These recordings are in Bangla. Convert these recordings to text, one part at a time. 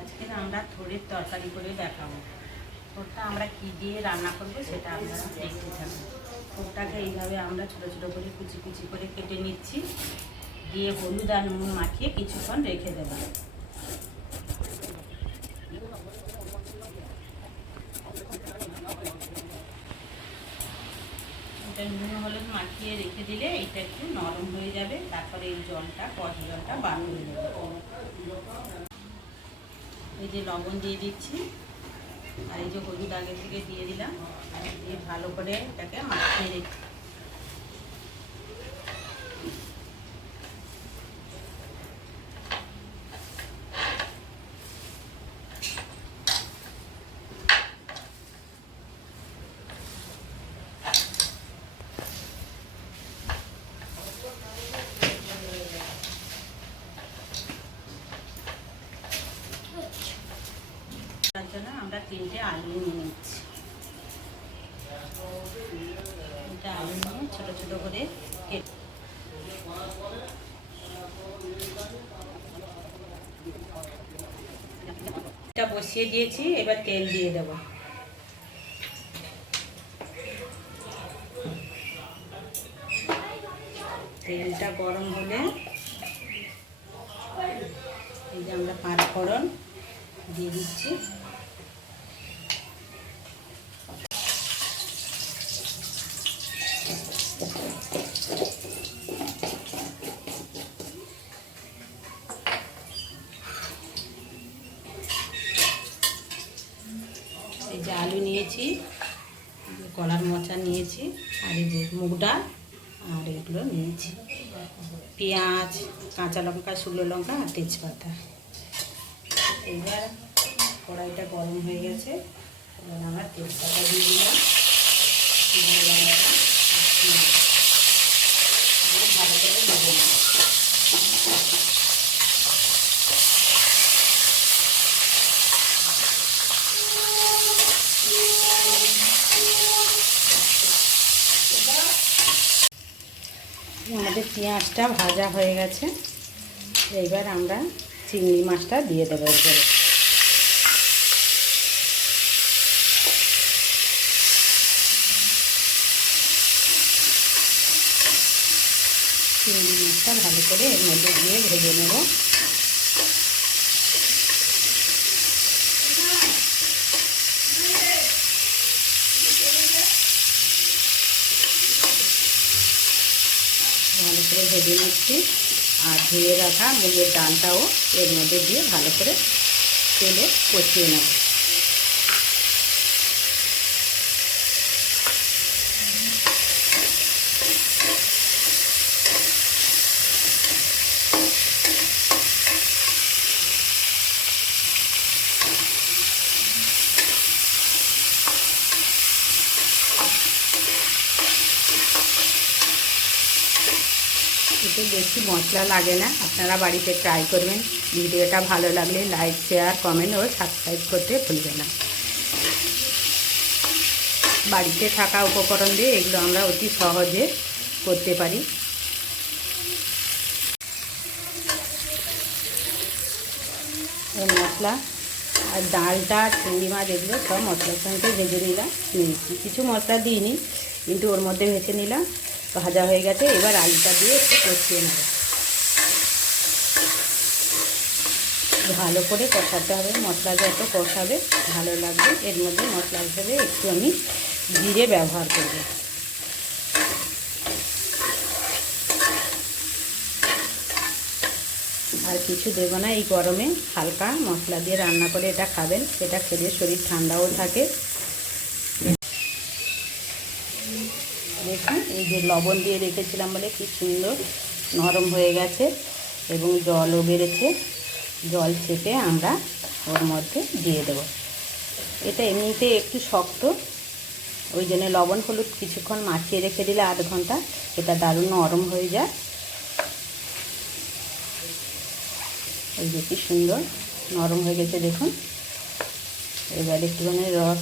আজকে আমরা থোড়ের তরকারি করে দেখাবো। থোড়টা আমরা কি দিয়ে রান্না করব সেটা আপনারা দেখতে থাকুন থোড়টাকে এইভাবে আমরা ছোটো ছোটো করে কুচি কুচি করে কেটে নিচ্ছি। দিয়ে হলুদ আর নুন মাখিয়ে কিছুক্ষণ রেখে দেবো। এটা নুন হলুদ মাখিয়ে রেখে দিলে এটা একটু নরম হয়ে যাবে। তারপরে এই জলটা কষ জলটা বার হয়ে যাবে এই যে লবণ দিয়ে দিচ্ছি। আর এই যে হলুদ আগে থেকে দিয়ে দিলাম। দিয়ে ভালো করে এটাকে মাখিয়ে রেখে জন্য আমরা তিনটে আলু নিয়ে নিচ্ছি। তিনটে আলু নিয়ে ছোটো ছোটো করে কেটে বসিয়ে দিয়েছি, এবার তেল দিয়ে দেব। তেলটা গরম হলে এই যে আমরা পাঁচ ফোড়ন দিয়ে দিচ্ছি এই যে আলু নিয়েছি, কলার মোচা নিয়েছি, আর এই যে মুগ ডাল, আর এগুলো নিয়েছি। পেঁয়াজ, কাঁচা লঙ্কা, শুকনো লঙ্কা, আর তেজপাতা। এবার কড়াইটা গরম হয়ে গেছে, এবার আমরা তেজপাতা দিয়ে দিলাম। শুকনো লঙ্কা আর পেঁয়াজ দিয়ে ভালো করে ভেজে নেব আমাদের পেঁয়াজটা ভাজা হয়ে গেছে। এইবার আমরা চিংড়ি মাছটা দিয়ে দেবো এরপরে। চিংড়ি মাছটা ভালো করে এর মধ্যে দিয়ে ভেজে নেব। করে ভেজে নিচ্ছি। আর ধুয়ে রাখা মুগের ডালটাও এর মধ্যে দিয়ে ভালো করে তেলে কষিয়ে নেব। এতে বেশি মশলা লাগে না। আপনারা বাড়িতে ট্রাই করবেন। ভিডিওটা ভালো লাগলে লাইক শেয়ার কমেন্ট ও সাবস্ক্রাইব করতে ভুলবেন না। বাড়িতে থাকা উপকরণ দিয়ে এগুলো আমরা অতি সহজে করতে পারি। মশলা আর ডালটা, চিংড়ি মাছ, এগুলো সব মশলার সঙ্গে ভেজে নিলাম। নিয়েছি। কিছু মশলা দিইনি, কিন্তু ওর মধ্যে ভেজে নিলাম। ভাজা হয়ে গেছে, এবার আলুটা দিয়ে একটু কষিয়ে নেব। ভালো করে কষাতে হবে, মশলা যত কষাবে ভালো লাগবে, এর মধ্যে মশলা হিসেবে একটু আমি জিরে ব্যবহার করব। আর কিছু দেবো না, এই গরমে হালকা মশলা দিয়ে রান্না করে এটা খাবেন, এটা খেলে শরীর ঠান্ডাও থাকে দেখুন যে লবণ দিয়ে রেখেছিলাম বলে কি সুন্দর নরম হয়ে গেছে এবং জলও বেড়েছে। জল চেপে আমরা ওর মধ্যে দিয়ে দেব। এটা এমনিতে একটু শক্ত, ওই জন্য লবণ হলুদ কিছুক্ষণ মাখিয়ে রেখে দিলে আধ ঘণ্টা এটা দারুণ নরম হয়ে যায়। এই যে কি সুন্দর নরম হয়ে গেছে দেখুন। এবার একটুখানি রস,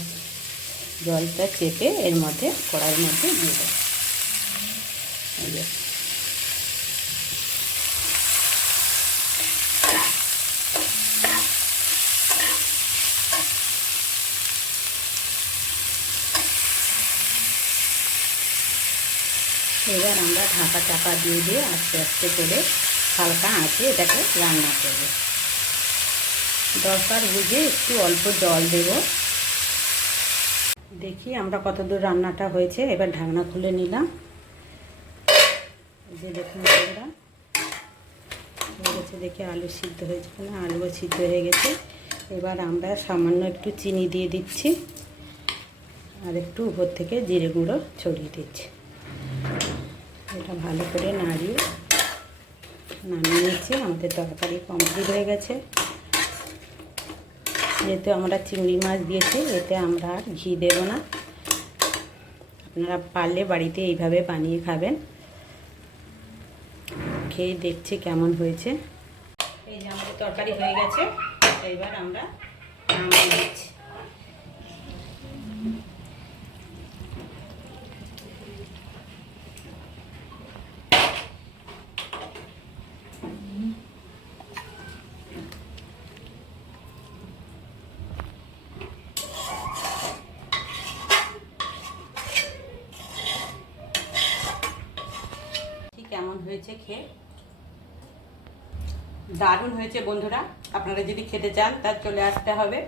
জলটা চেপে এর মধ্যে কড়াইয়ের মধ্যে দিয়ে দেবো। এবার আমরা ঢাকা চাপা দিয়ে দিয়ে আস্তে আস্তে করে হালকা আঁচে এটাকে রান্না করব। দরকার বুঝে একটু অল্প জল দেব। দেখি আমরা কতদূর রান্নাটা হয়েছে। এবার ঢাকনা খুলে নিলাম। যে দেখুন বন্ধুরা, হয়ে গেছে দেখে আলু সিদ্ধ হয়েছে কিনা? আলুও সিদ্ধ হয়ে গেছে। এবার আমরা সামান্য একটু চিনি দিয়ে দিচ্ছি। আর একটু উপর থেকে জিরে গুঁড়ো ছড়িয়ে দিচ্ছি। এটা ভালো করে নাড়িয়ে নামিয়ে নিচ্ছি। আমাদের তরকারি কমপ্লিট হয়ে গেছে। যেহেতু আমরা চিংড়ি মাছ দিয়েছি, এতে আমরা আর ঘি দেব না। আপনারা পারলে বাড়িতে এইভাবে বানিয়ে খাবেন। খেয়ে দেখছে কেমন হয়েছে। এই যে আমাদের তরকারি হয়ে গেছে। এবার আমরা নামিয়ে দিচ্ছি কেমন হয়েছে খেয়ে? দারুণ হয়েছে বন্ধুরা। আপনারা যদি খেতে চান তার চলে আসতে হবে।